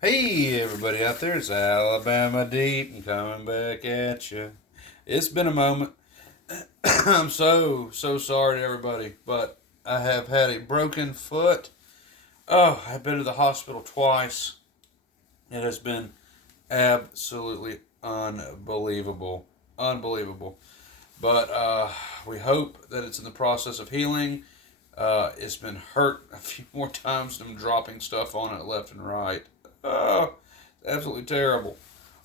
Hey, everybody out there, it's Alabama Deep and coming back at you. It's been a moment. I'm so sorry to everybody, but I have had a broken foot. Oh, I've been to the hospital twice. It has been absolutely unbelievable. Unbelievable. But we hope that it's in the process of healing. It's been hurt a few more times than dropping stuff on it left and right. Oh, absolutely terrible.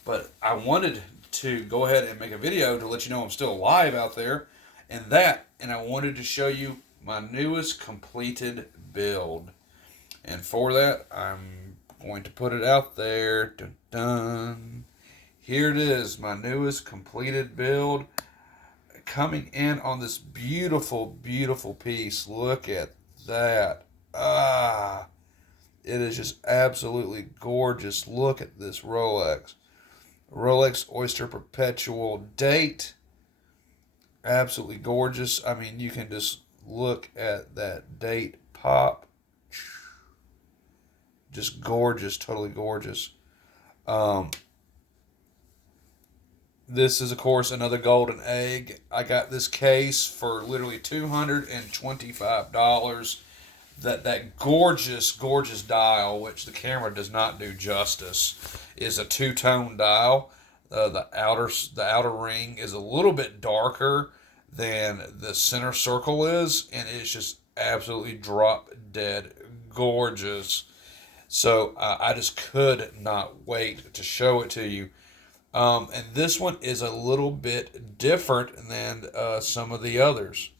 But I wanted to go ahead and make a video to let you know I'm still alive out there, and I wanted to show you my newest completed build. And for that, I'm going to put it out there. Dun, dun. Here it is, my newest completed build coming in on this beautiful piece. Look at that. Ah, it is just absolutely gorgeous. Look at this Rolex Oyster Perpetual date. Absolutely gorgeous. I mean, you can just look at that date pop. Just gorgeous, totally gorgeous. Um, this is, of course, another golden egg. I got this case for literally $225. That gorgeous dial, which the camera does not do justice, is a two-tone dial. The outer ring is a little bit darker than the center circle is, and it's just absolutely drop dead gorgeous. So I just could not wait to show it to you. And this one is a little bit different than some of the others.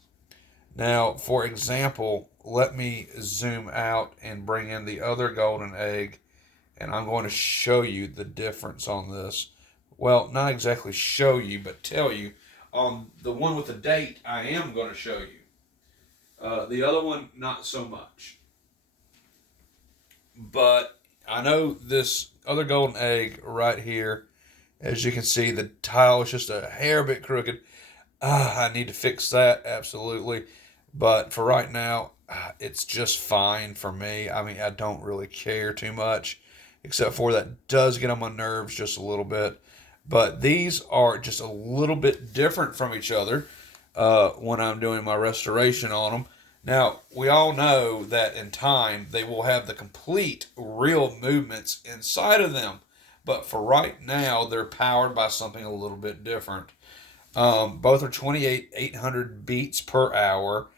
Now, for example, let me zoom out and bring in the other golden egg, and I'm going to show you the difference on this. Well, not exactly show you, but tell you. On the one with the date, I am going to show you. The other one, not so much. But I know this other golden egg right here, as you can see, the tile is just a hair bit crooked. I need to fix that, absolutely. But for right now, it's just fine for me. I mean, I don't really care too much, except for that does get on my nerves just a little bit. But these are just a little bit different from each other when I'm doing my restoration on them. Now, we all know that in time they will have the complete real movements inside of them. But for right now, they're powered by something a little bit different. Both are 800 beats per hour.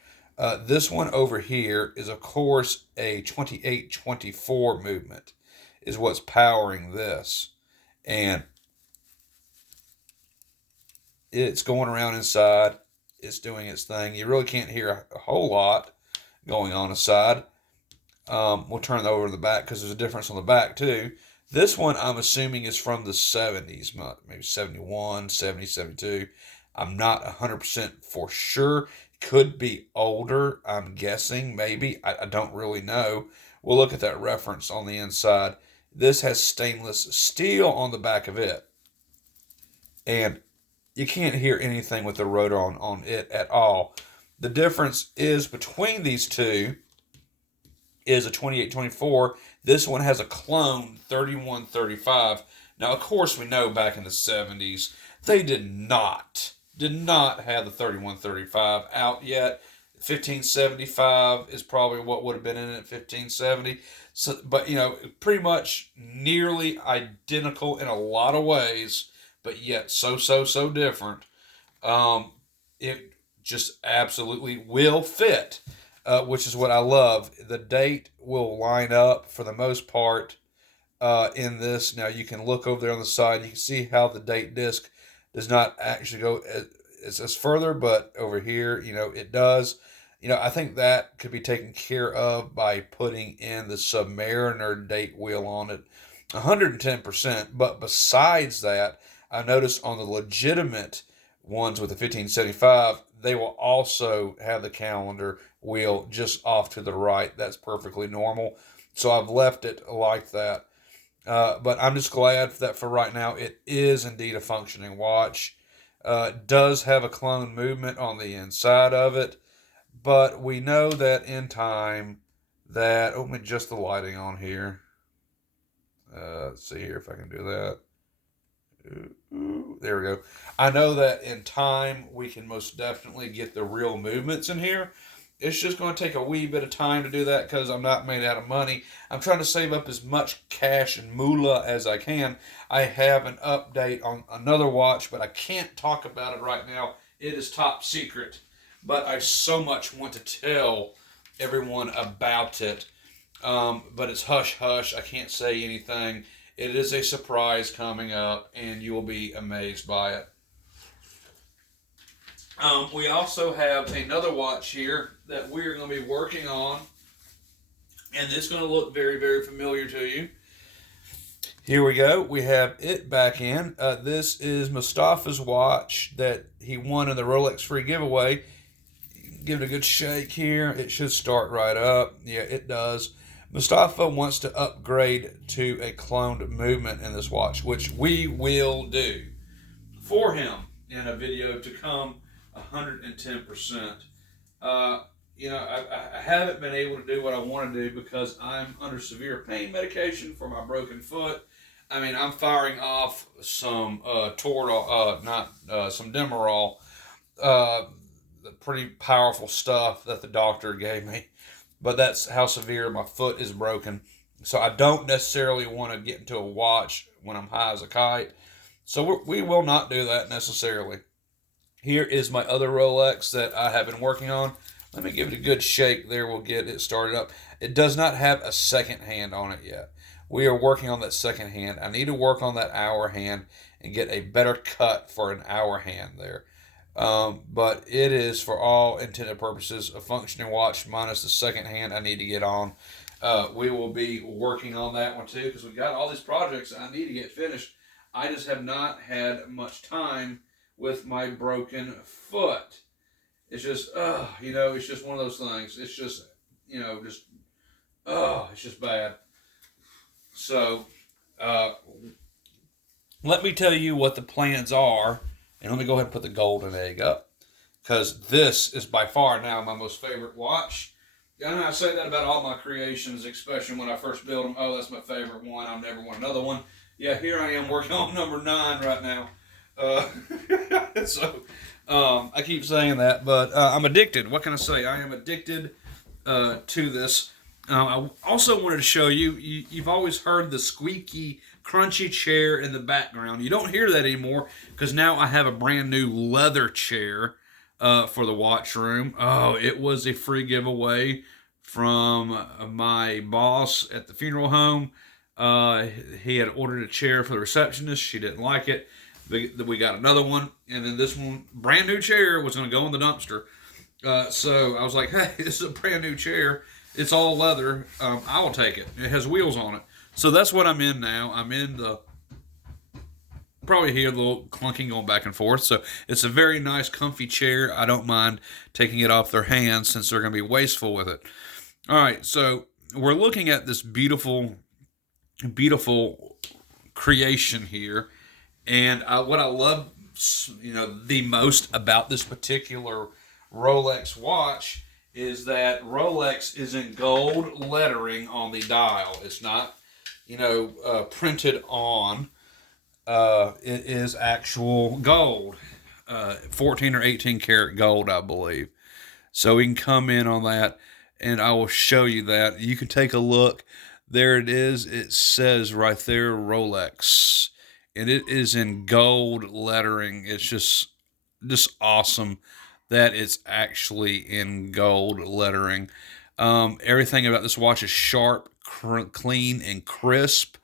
This one over here is, of course, a 2824 movement, is what's powering this. And it's going around inside. It's doing its thing. You really can't hear a whole lot going on inside. We'll turn it over to the back because there's a difference on the back, too. This one, I'm assuming, is from the 70s, maybe 71, 70, 72. I'm not 100% for sure. Could be older, I'm guessing, maybe. I don't really know. We'll look at that reference on the inside. This has stainless steel on the back of it. And you can't hear anything with the rotor on it at all. The difference is between these two is a 2824. This one has a clone 3135. Now, of course, we know back in the 70s, they did not have the 3135 out yet. 1575 is probably what would have been in it, 1570. So, but pretty much nearly identical in a lot of ways, but yet so different. It just absolutely will fit, which is what I love. The date will line up for the most part in this. Now you can look over there on the side. You can see how the date disc does not actually go as further, but over here, it does. I think that could be taken care of by putting in the Submariner date wheel on it, 110%. But besides that, I noticed on the legitimate ones with the 1575, they will also have the calendar wheel just off to the right. That's perfectly normal. So I've left it like that. But I'm just glad that for right now it is indeed a functioning watch. Does have a clone movement on the inside of it, but we know that in time that, oh, let me adjust the lighting on here. Let's see here if I can do that. Ooh, there we go. I know that in time we can most definitely get the real movements in here. It's just going to take a wee bit of time to do that because I'm not made out of money. I'm trying to save up as much cash and moolah as I can. I have an update on another watch, but I can't talk about it right now. It is top secret. But I so much want to tell everyone about it. But it's hush hush. I can't say anything. It is a surprise coming up, and you will be amazed by it. We also have another watch here that we're going to be working on, and it's going to look very, very familiar to you. Here we go. We have it back in. This is Mustafa's watch that he won in the Rolex free giveaway. Give it a good shake here. It should start right up. Yeah, it does. Mustafa wants to upgrade to a cloned movement in this watch, which we will do for him in a video to come 110%. I haven't been able to do what I want to do because I'm under severe pain medication for my broken foot. I mean, I'm firing off some some Demerol, pretty powerful stuff that the doctor gave me. But that's how severe my foot is broken. So I don't necessarily want to get into a watch when I'm high as a kite. So we will not do that necessarily. Here is my other Rolex that I have been working on. Let me give it a good shake there. We'll get it started up. It does not have a second hand on it yet. We are working on that second hand. I need to work on that hour hand and get a better cut for an hour hand there. But it is, for all intended purposes, a functioning watch minus the second hand I need to get on. We will be working on that one too because we got all these projects I need to get finished. I just have not had much time with my broken foot. It's just, it's just one of those things. It's just, it's just bad. So, let me tell you what the plans are. And let me go ahead and put the golden egg up because this is by far now my most favorite watch. And I say that about all my creations, especially when I first build them. Oh, that's my favorite one. I'll never want another one. Yeah, here I am working on number 9 right now. I keep saying that, but I'm addicted. What can I say? I am addicted to this. I also wanted to show you, you've always heard the squeaky, crunchy chair in the background. You don't hear that anymore because now I have a brand new leather chair for the watch room. Oh, it was a free giveaway from my boss at the funeral home. He had ordered a chair for the receptionist. She didn't like it. We got another one, and then this one, brand new chair, was going to go in the dumpster. So I was like, hey, this is a brand new chair. It's all leather. I will take it. It has wheels on it. So that's what I'm in now. I'm in the, probably hear the little clunking going back and forth. So it's a very nice, comfy chair. I don't mind taking it off their hands since they're going to be wasteful with it. All right, so we're looking at this beautiful, beautiful creation here. And what I love, the most about this particular Rolex watch is that Rolex is in gold lettering on the dial. It's not, printed on. It is actual gold, 14 or 18 karat gold, I believe. So we can come in on that, and I will show you that. You can take a look. There it is. It says right there, Rolex. And it is in gold lettering. It's just awesome that it's actually in gold lettering. Everything about this watch is sharp, clean, and crisp.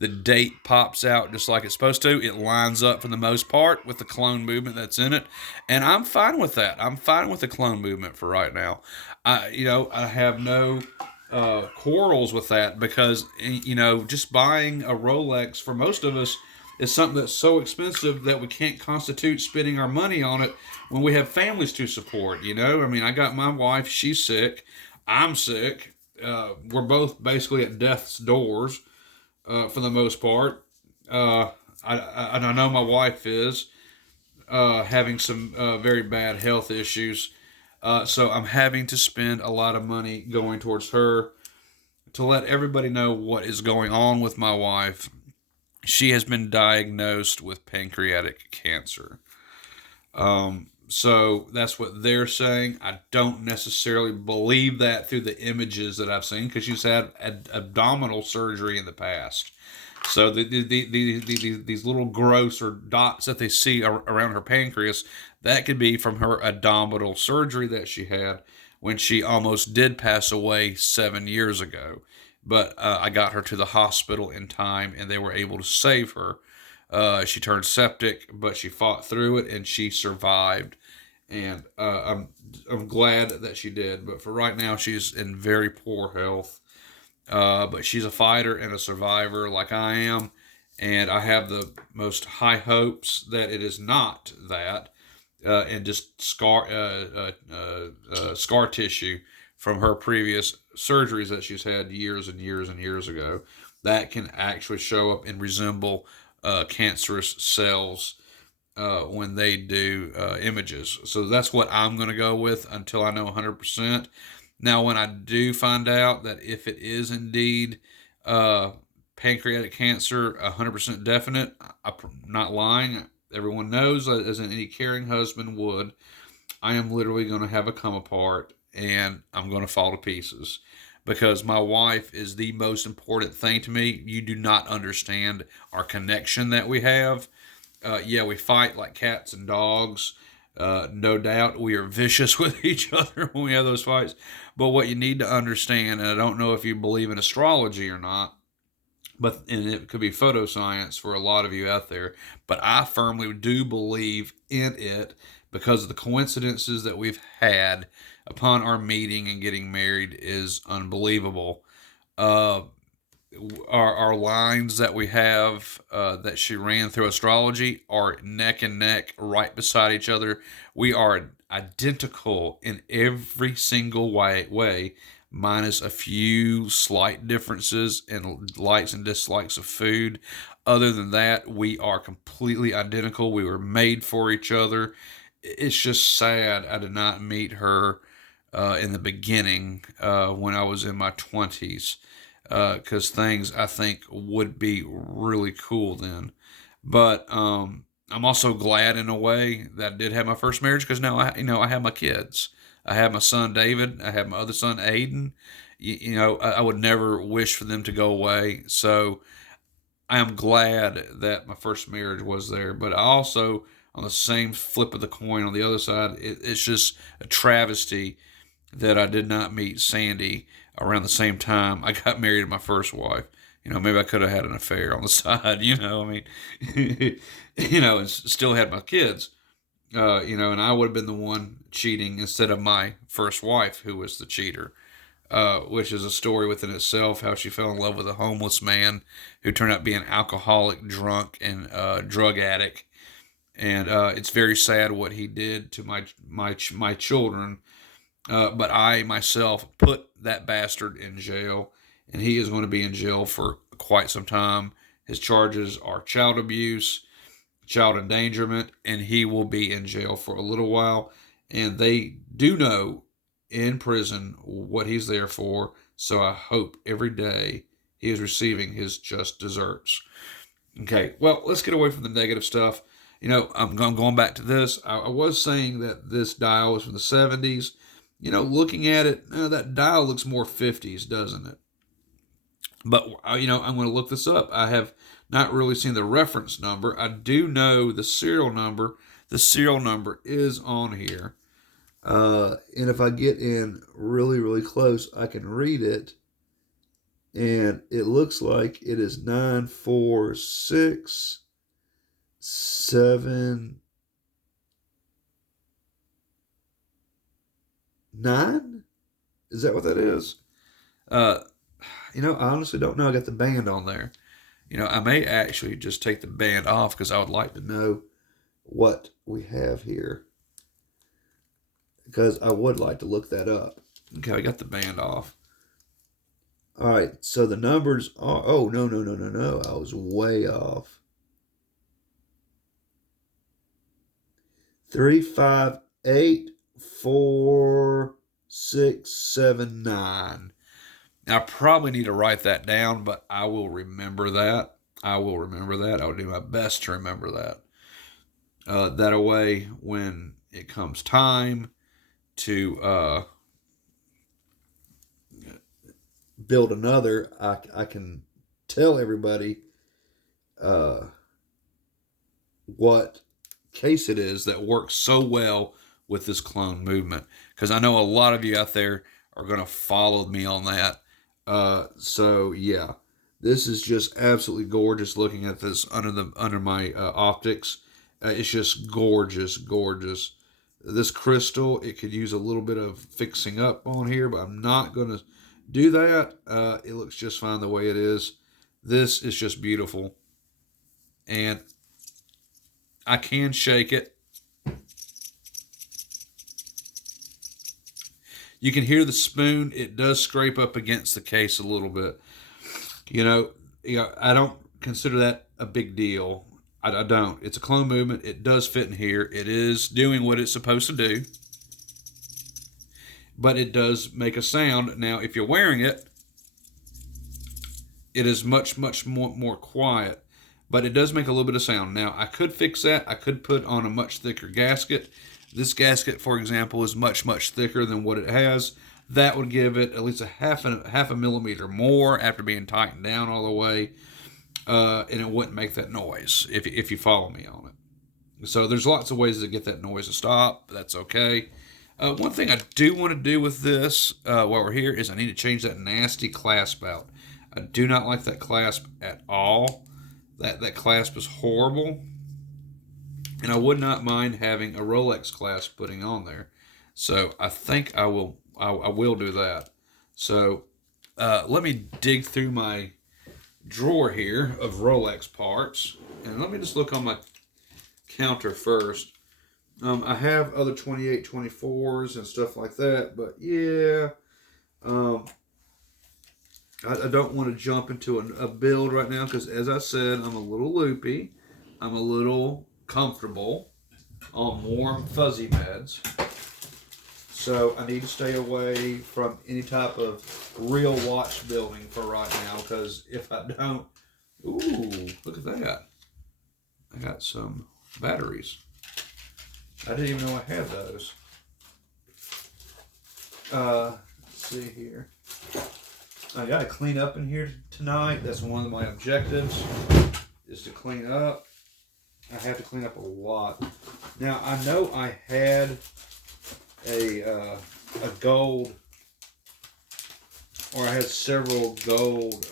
The date pops out just like it's supposed to. It lines up for the most part with the clone movement that's in it. And I'm fine with that. I'm fine with the clone movement for right now. I have no quarrels with that because, just buying a Rolex for most of us is something that's so expensive that we can't constitute spending our money on it when we have families to support. I got my wife, she's sick, I'm sick, we're both basically at death's doors for the most part. I know my wife is having some very bad health issues, so I'm having to spend a lot of money going towards her to let everybody know what is going on with my wife, she has been diagnosed with pancreatic cancer. So that's what they're saying. I don't necessarily believe that through the images that I've seen, because she's had abdominal surgery in the past. So these little growths or dots that they see around her pancreas, that could be from her abdominal surgery that she had when she almost did pass away 7 years ago. But I got her to the hospital in time, and they were able to save her. She turned septic, but she fought through it and she survived. And I'm glad that she did. But for right now, she's in very poor health. But she's a fighter and a survivor like I am, and I have the most high hopes that it is not that, and just scar tissue from her previous surgeries that she's had years and years and years ago that can actually show up and resemble cancerous cells when they do images. So that's what I'm going to go with until I know 100%. Now, when I do find out that if it is indeed uh, pancreatic cancer, 100% definite, I'm not lying. Everyone knows, as any caring husband would, I am literally going to have a come apart and I'm going to fall to pieces because my wife is the most important thing to me. You do not understand our connection that we have. Yeah, we fight like cats and dogs. No doubt we are vicious with each other when we have those fights. But what you need to understand, and I don't know if you believe in astrology or not, and it could be photoscience for a lot of you out there, but I firmly do believe in it because of the coincidences that we've had upon our meeting and getting married is unbelievable. Uh, our lines that we have that she ran through astrology are neck and neck, right beside each other. We are identical in every single way, minus a few slight differences in likes and dislikes of food. Other than that, we are completely identical. We were made for each other. It's just sad I did not meet her in the beginning when I was in my 20s, because things I think would be really cool then. But I'm also glad in a way that I did have my first marriage because now I have my kids. I have my son David. I have my other son Aiden. I would never wish for them to go away. So I am glad that my first marriage was there. But I also, on the same flip of the coin, on the other side, it's just a travesty that I did not meet Sandy around the same time I got married to my first wife. Maybe I could have had an affair on the side, I mean, and still had my kids, and I would have been the one cheating instead of my first wife, who was the cheater, which is a story within itself, how she fell in love with a homeless man who turned out to be an alcoholic, drunk, and drug addict. And it's very sad what he did to my children, but I myself put that bastard in jail, and he is going to be in jail for quite some time. His charges are child abuse, child endangerment, and he will be in jail for a little while. And they do know in prison what he's there for, so I hope every day he is receiving his just desserts. Okay, well, let's get away from the negative stuff. I'm going back to this. I was saying that this dial was from the 70s. Looking at it, that dial looks more 50s, doesn't it? But, I'm going to look this up. I have not really seen the reference number. I do know the serial number. The serial number is on here. And if I get in really, really close, I can read it. And it looks like it is 94679. Is that what that is? Uh, I honestly don't know. I got the band on there. I may actually just take the band off because I would like to know what we have here. Because I would like to look that up. Okay, I got the band off. All right, so the numbers are. Oh, no. I was way off. 3584679. Now, I probably need to write that down, but I will remember that. I will remember that. I'll do my best to remember that. That way, when it comes time to build another, I can tell everybody uh, what case it is that works so well with this clone movement. Because I know a lot of you out there are going to follow me on that. So yeah, this is just absolutely gorgeous. Looking at this under my optics, it's just gorgeous, gorgeous. This crystal, it could use a little bit of fixing up on here, but I'm not going to do that. It looks just fine the way it is. This is just beautiful, and I can shake it. You can hear the spoon. It does scrape up against the case a little bit. I don't consider that a big deal. I don't. It's a clone movement. It does fit in here. It is doing what it's supposed to do, but it does make a sound. Now, if you're wearing it, it is much, much more quiet, but it does make a little bit of sound. Now, I could fix that. I could put on a much thicker gasket. This gasket, for example, is much, much thicker than what it has. That would give it at least a half a millimeter more after being tightened down all the way, and it wouldn't make that noise if you follow me on it. So there's lots of ways to get that noise to stop. That's okay. One thing I do want to do with this while we're here is I need to change that nasty clasp out. I do not like that clasp at all. That clasp is horrible. And I would not mind having a Rolex clasp putting on there. So I think I will do that. So let me dig through my drawer here of Rolex parts. And let me just look on my counter first. I have other 2824s and stuff like that. But yeah, I don't want to jump into a build right now because, as I said, I'm a little loopy. I'm a little comfortable on warm fuzzy meds. So I need to stay away from any type of real watch building for right now, because if I don't, ooh, look at that. I got some batteries. I didn't even know I had those. Let's see here. I got to clean up in here tonight. That's one of my objectives, is to clean up. I have to clean up a lot. Now, I know I had a gold, or I had several gold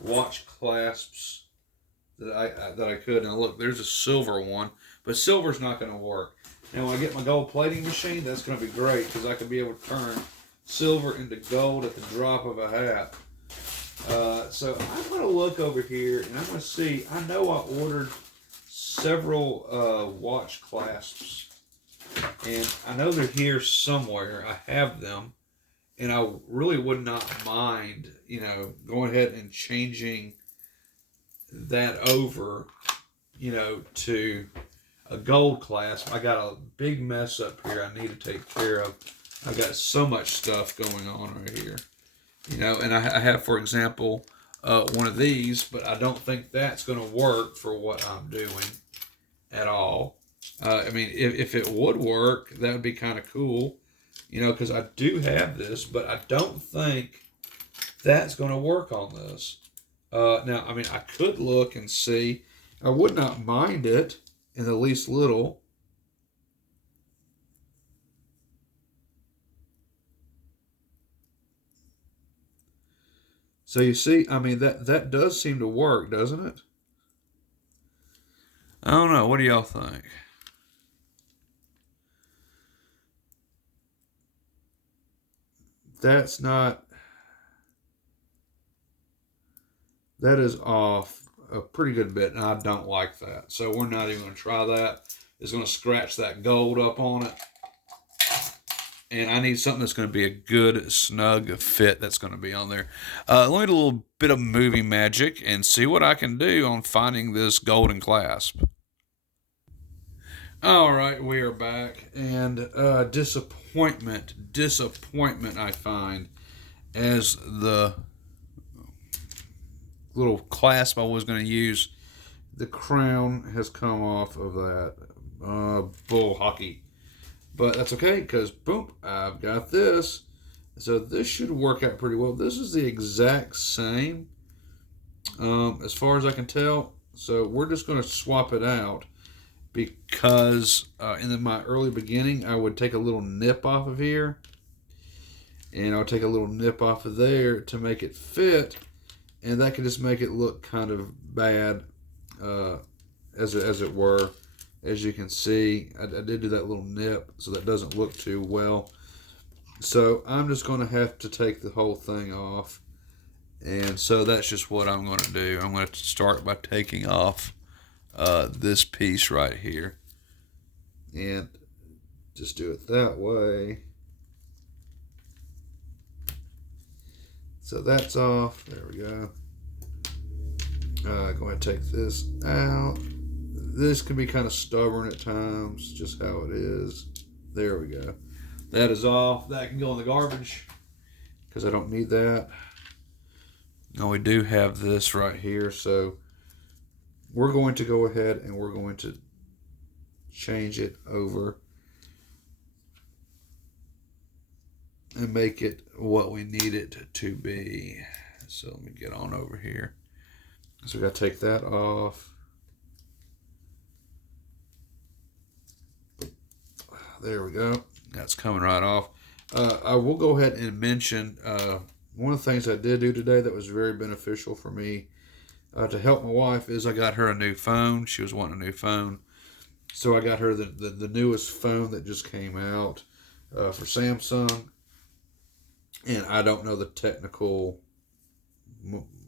watch clasps that I could. Now look, there's a silver one, but silver's not going to work. Now when I get my gold plating machine, that's going to be great, because I could be able to turn silver into gold at the drop of a hat. So I'm going to look over here, and I'm going to see. I know I ordered several watch clasps, and I know they're here somewhere. I have them, and I really would not mind, going ahead and changing that over, to a gold clasp. I got a big mess up here I need to take care of. I got so much stuff going on right here, and I have, for example, one of these, but I don't think that's going to work for what I'm doing at all. I mean, if it would work, that would be kind of cool, because I do have this, but I don't think that's going to work on this. Now, I mean, I could look and see. I would not mind it in the least little. So you see, I mean, that does seem to work, doesn't it? I don't know. What do y'all think? That's not. That is off a pretty good bit, and I don't like that. So we're not even going to try that. It's going to scratch that gold up on it. And I need something that's going to be a good, snug fit that's going to be on there. Let me do a little bit of movie magic and see what I can do on finding this golden clasp. All right, we are back. And disappointment I find, as the little clasp I was going to use, the crown has come off of that bull hockey. But that's okay, because boom, I've got this. So this should work out pretty well. This is the exact same, as far as I can tell. So we're just going to swap it out, because in my early beginning, I would take a little nip off of here, and I'll take a little nip off of there to make it fit, and that can just make it look kind of bad, as it were. As you can see, I did do that little nip, so that doesn't look too well. So I'm just going to have to take the whole thing off. And so that's just what I'm going to do. I'm going to start by taking off this piece right here. And just do it that way. So that's off. There we go. Go ahead and take this out. This can be kind of stubborn at times, just how it is. There we go. That is off. That can go in the garbage, because I don't need that. Now we do have this right here, so we're going to go ahead and we're going to change it over and make it what we need it to be. So let me get on over here. So we got to take that off. There we go. That's coming right off. I will go ahead and mention one of the things I did do today that was very beneficial for me to help my wife is I got her a new phone. She was wanting a new phone. So I got her the newest phone that just came out for Samsung. And I don't know the technical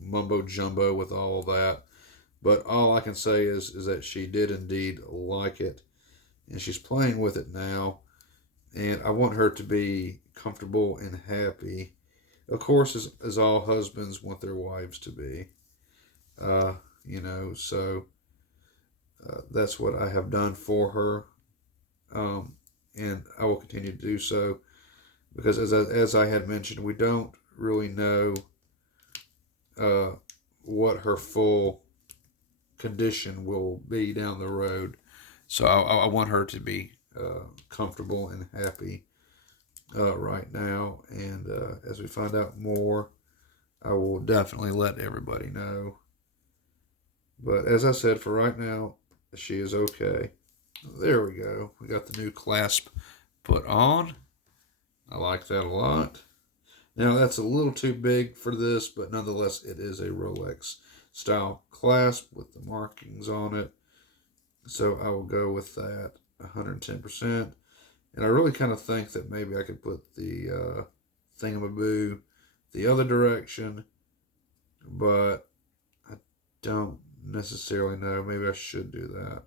mumbo jumbo with all of that. But all I can say is that she did indeed like it. And she's playing with it now, and I want her to be comfortable and happy. Of course, as all husbands want their wives to be, so that's what I have done for her, and I will continue to do so, because as I had mentioned, we don't really know what her full condition will be down the road. So I want her to be comfortable and happy right now. And as we find out more, I will definitely let everybody know. But as I said, for right now, she is okay. There we go. We got the new clasp put on. I like that a lot. Now, that's a little too big for this, but nonetheless, it is a Rolex style clasp with the markings on it. So I will go with that 110%. And I really kind of think that maybe I could put the thingamaboo the other direction, but I don't necessarily know. Maybe I should do that.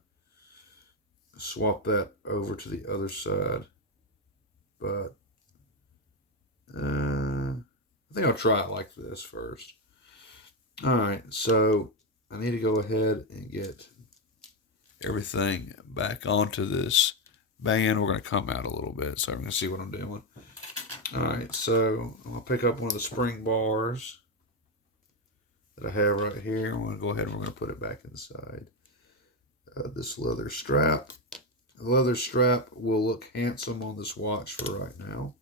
Swap that over to the other side. But I think I'll try it like this first. All right, so I need to go ahead and get everything back onto this band. We're going to come out a little bit so I'm going to see what I'm doing. All right, so I'm going to pick up one of the spring bars that I have right here. I'm going to go ahead and we're going to put it back inside this leather strap. The leather strap will look handsome on this watch for right now.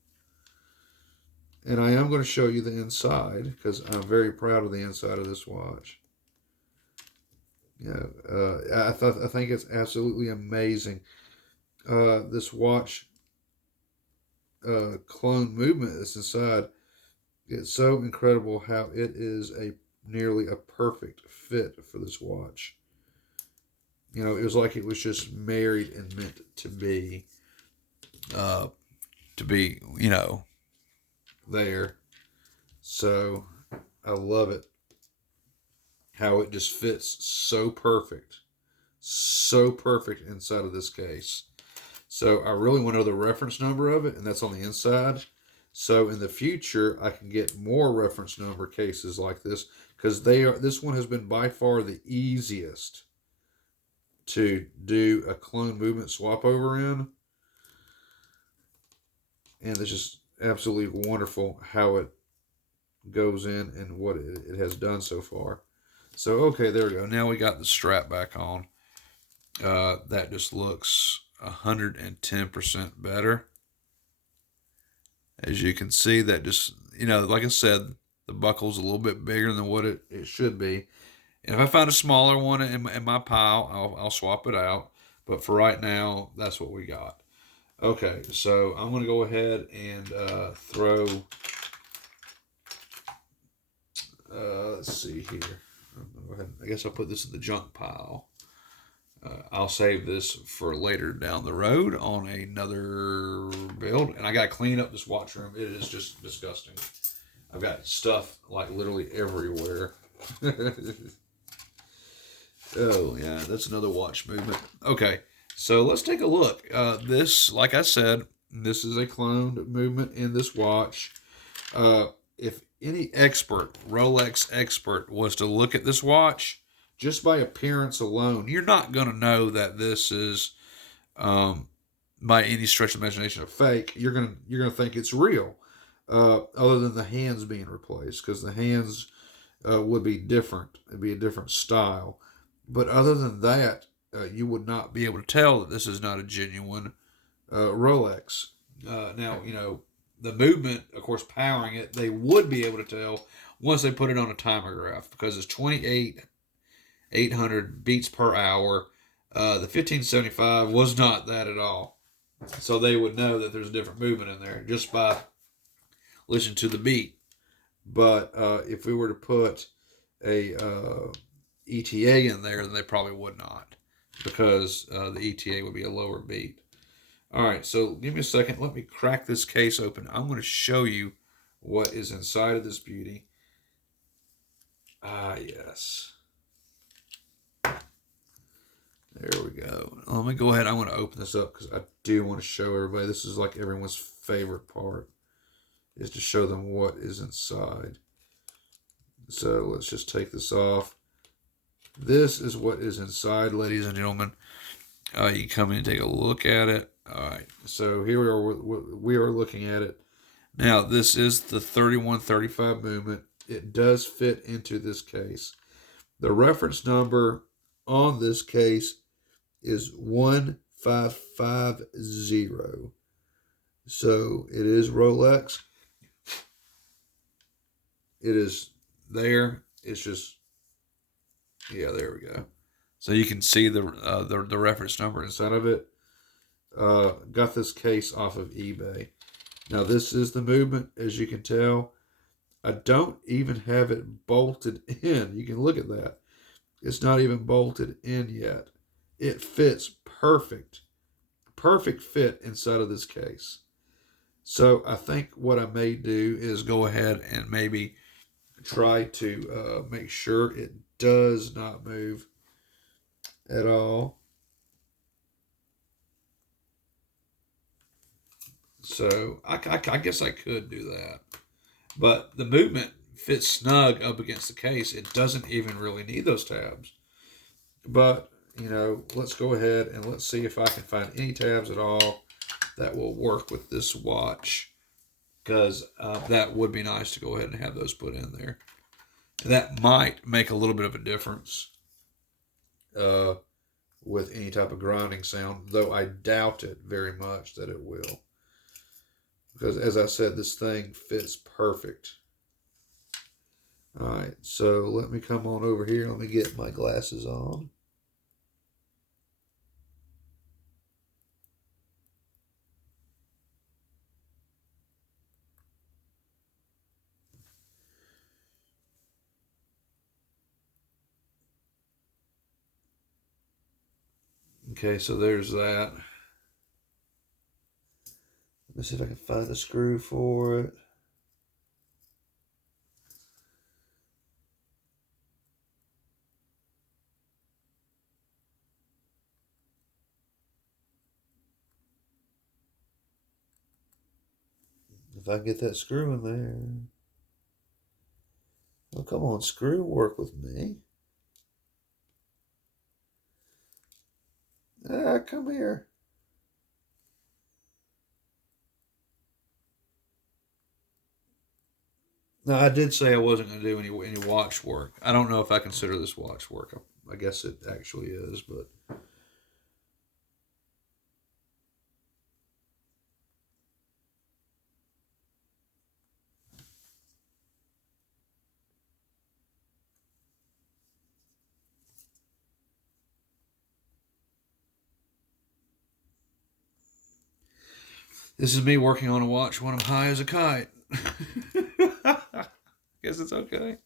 And I am going to show you the inside because I'm very proud of the inside of this watch. I think it's absolutely amazing. This watch clone movement that's inside. It's so incredible how it is nearly a perfect fit for this watch. It was like it was just married and meant to be. There. So I love it. How it just fits so perfect inside of this case. So I really want to know the reference number of it, and that's on the inside. So in the future, I can get more reference number cases like this, because this one has been by far the easiest to do a clone movement swap over in. And it's just absolutely wonderful how it goes in and what it has done so far. So, okay, there we go. Now we got the strap back on. That just looks 110% better. As you can see, that just, like I said, the buckle's a little bit bigger than what it should be. And if I find a smaller one in my pile, I'll swap it out. But for right now, that's what we got. Okay, so I'm going to go ahead and throw, let's see here. Go ahead. I guess I'll put this in the junk pile. I'll save this for later down the road on another build. And I got to clean up this watch room. It is just disgusting. I've got stuff like literally everywhere. Oh, yeah, that's another watch movement. Okay, so let's take a look. This, like I said, this is a cloned movement in this watch. If any expert, Rolex expert, was to look at this watch, just by appearance alone, you're not going to know that this is, by any stretch of imagination, a fake. You're gonna think it's real, other than the hands being replaced, because the hands would be different. It'd be a different style. But other than that, you would not be able to tell that this is not a genuine Rolex. Now, the movement, of course, powering it, they would be able to tell once they put it on a timograph, because it's 28,800 beats per hour. The 1575 was not that at all. So they would know that there's a different movement in there just by listening to the beat. But if we were to put a ETA in there, then they probably would not, because the ETA would be a lower beat. All right, so give me a second. Let me crack this case open. I'm going to show you what is inside of this beauty. Ah, yes. There we go. Let me go ahead. I want to open this up because I do want to show everybody. This is like everyone's favorite part, is to show them what is inside. So let's just take this off. This is what is inside, ladies and gentlemen. You come in and take a look at it. All right, so here we are. We are looking at it. Now, this is the 3135 movement. It does fit into this case. The reference number on this case is 1550. So it is Rolex. It is there. It's just, yeah, there we go. So you can see the reference number inside of it. Got this case off of eBay. Now this is the movement, as you can tell. I don't even have it bolted in. You can look at that. It's not even bolted in yet. It fits perfect. Perfect fit inside of this case. So I think what I may do is go ahead and maybe try to make sure it does not move at all. So I guess I could do that. But the movement fits snug up against the case. It doesn't even really need those tabs. But, let's go ahead and let's see if I can find any tabs at all that will work with this watch. Because that would be nice to go ahead and have those put in there. And that might make a little bit of a difference with any type of grinding sound, though I doubt it very much that it will. Because, as I said, this thing fits perfect. All right, so let me come on over here. Let me get my glasses on. Okay, so there's that. Let me see if I can find the screw for it. If I can get that screw in there. Well, come on, screw, work with me. Ah, come here. Now, I did say I wasn't going to do any watch work. I don't know if I consider this watch work. I guess it actually is, but this is me working on a watch when I'm high as a kite. Guess it's okay.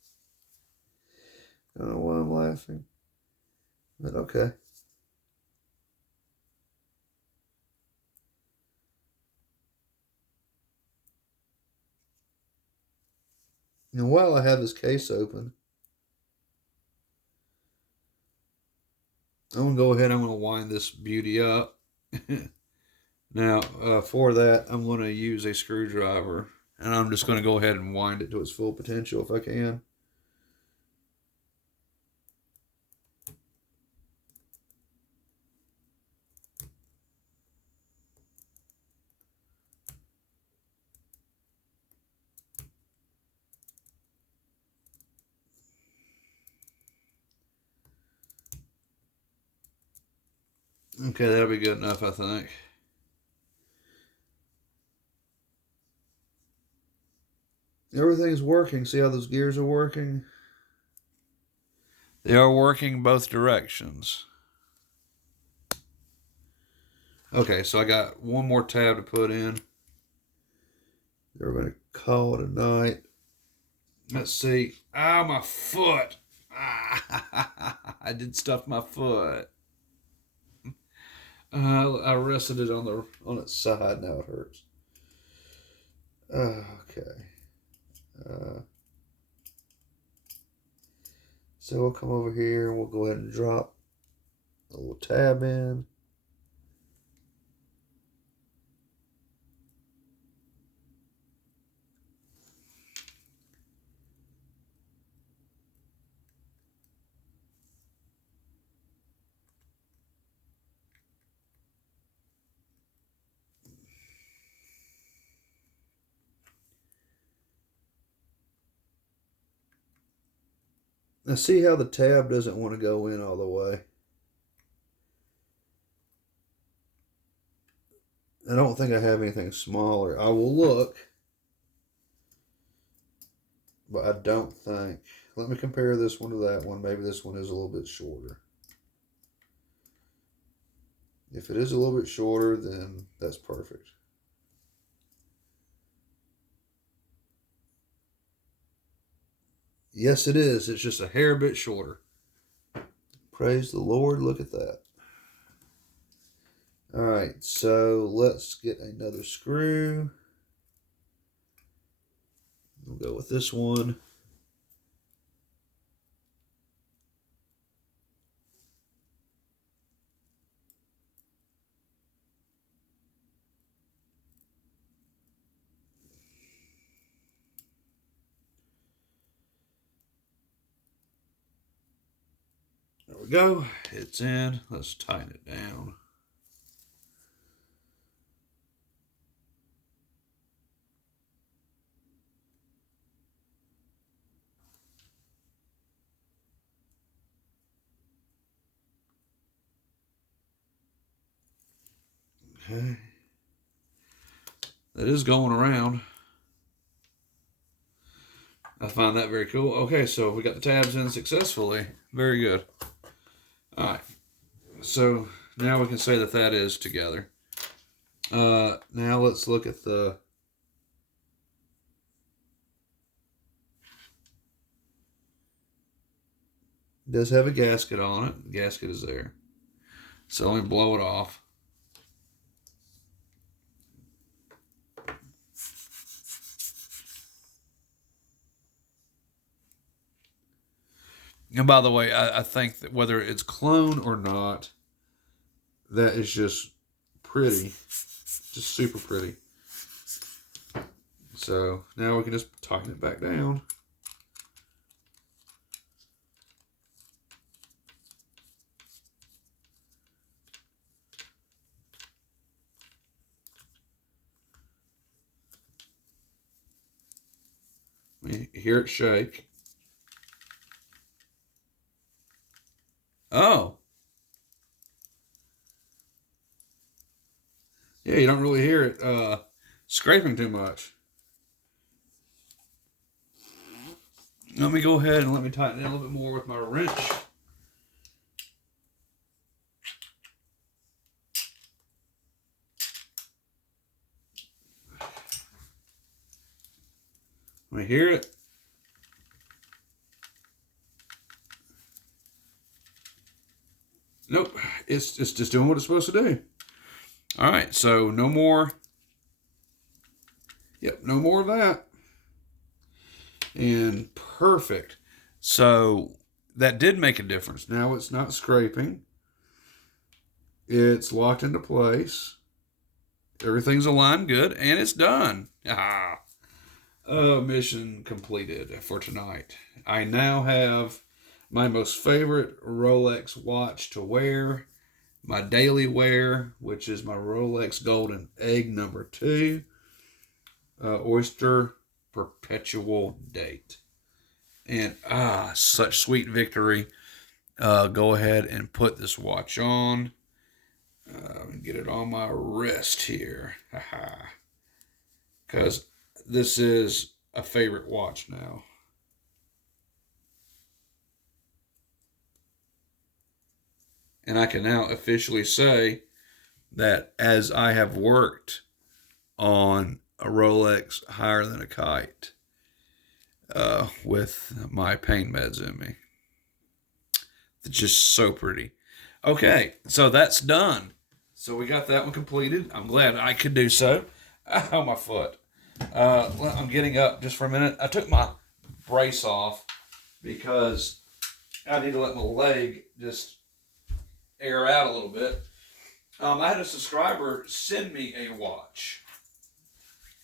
I don't know why I'm laughing, but okay. And while I have this case open, I'm going to go ahead and I'm going to wind this beauty up. Now, for that, I'm going to use a screwdriver, and I'm just going to go ahead and wind it to its full potential if I can. Okay, that'll be good enough, I think. Everything's working. See how those gears are working? They are working both directions. Okay, so I got one more tab to put in. We're going to call it a night. Let's see. Ah, my foot. Ah, I did stuff my foot. I rested it on its side. Now it hurts. Okay. So we'll come over here and we'll go ahead and drop a little tab in. Now see how the tab doesn't want to go in all the way. I don't think I have anything smaller. I will look, but I don't think. Let me compare this one to that one. Maybe this one is a little bit shorter. If it is a little bit shorter, then that's perfect. Yes, it is. It's just a hair bit shorter. Praise the Lord. Look at that. All right, so let's get another screw. We'll go with this one. There we go. It's in. Let's tighten it down. Okay. That is going around. I find that very cool. Okay, so we got the tabs in successfully. Very good. All right. So now we can say that that is together. Now let's look at the... It does have a gasket on it. The gasket is there. So let me blow it off. And by the way, I think that whether it's clone or not, that is just pretty. Just super pretty. So now we can just tighten it back down. Let me hear it shake. Oh. Yeah, you don't really hear it scraping too much. Let me go ahead and let me tighten it a little bit more with my wrench. Let me hear it. Nope, it's just doing what it's supposed to do. All right, so no more. Yep, no more of that. And perfect. So that did make a difference. Now it's not scraping. It's locked into place. Everything's aligned good, and it's done. Mission completed for tonight. I now have my most favorite Rolex watch to wear. My daily wear, which is my Rolex Golden Egg number 2. Oyster Perpetual Date. And such sweet victory. Go ahead and put this watch on. Get it on my wrist here. Because this is a favorite watch now. And I can now officially say that as I have worked on a Rolex higher than a kite with my pain meds in me. It's just so pretty. Okay, so that's done. So we got that one completed. I'm glad I could do so. Oh, my foot. I'm getting up just for a minute. I took my brace off because I need to let my leg just air out a little bit. I had a subscriber send me a watch,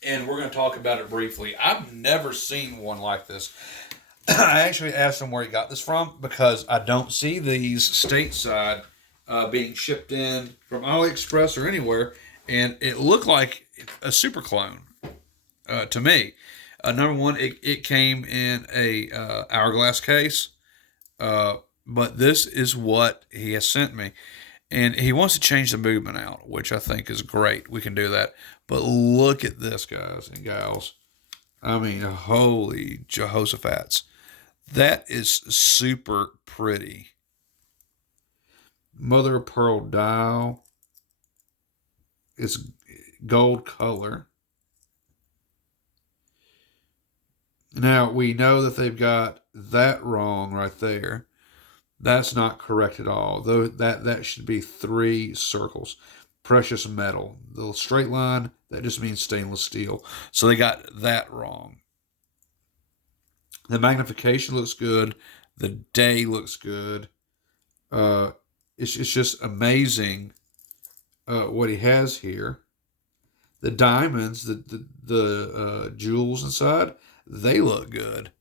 and we're going to talk about it briefly. I've never seen one like this. I actually asked him where he got this from because I don't see these stateside being shipped in from AliExpress or anywhere, and it looked like a super clone to me. Number one, it came in a hourglass case, but this is what he has sent me. And he wants to change the movement out, which I think is great. We can do that. But look at this, guys and gals. I mean, holy Jehoshaphat's. That is super pretty. Mother of pearl dial. It's gold color. Now, we know that they've got that wrong right there. That's not correct at all. Though that should be 3 circles. Precious metal. The straight line, that just means stainless steel. So they got that wrong. The magnification looks good. The day looks good. It's just amazing what he has here. The diamonds, the jewels inside, they look good.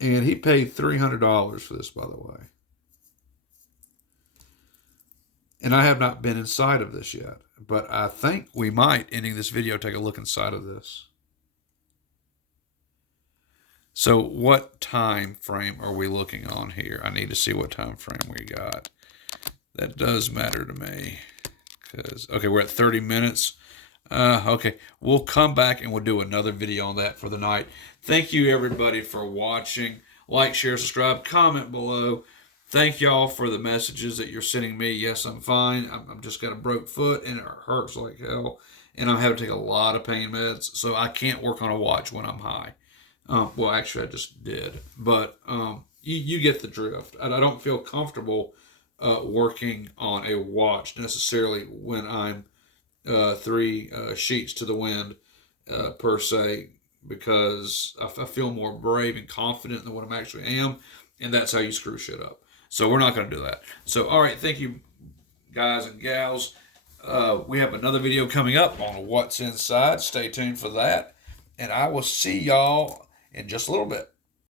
And he paid $300 for this, by the way. And I have not been inside of this yet. But I think we might, ending this video, take a look inside of this. So what time frame are we looking on here? I need to see what time frame we got. That does matter to me. Okay, we're at 30 minutes. Okay, we'll come back and we'll do another video on that for the night. Thank you, everybody, for watching. Like, share, subscribe, comment below. Thank y'all for the messages that you're sending me. Yes, I'm fine. I'm just got a broke foot, and it hurts like hell. And I'm having to take a lot of pain meds, so I can't work on a watch when I'm high. Well, actually, I just did. But you get the drift. I don't feel comfortable working on a watch necessarily when I'm 3 sheets to the wind, per se, because I feel more brave and confident than what I'm actually am, and that's how you screw shit up. So we're not going to do that. So, all right, thank you, guys and gals. We have another video coming up on what's inside. Stay tuned for that, and I will see y'all in just a little bit.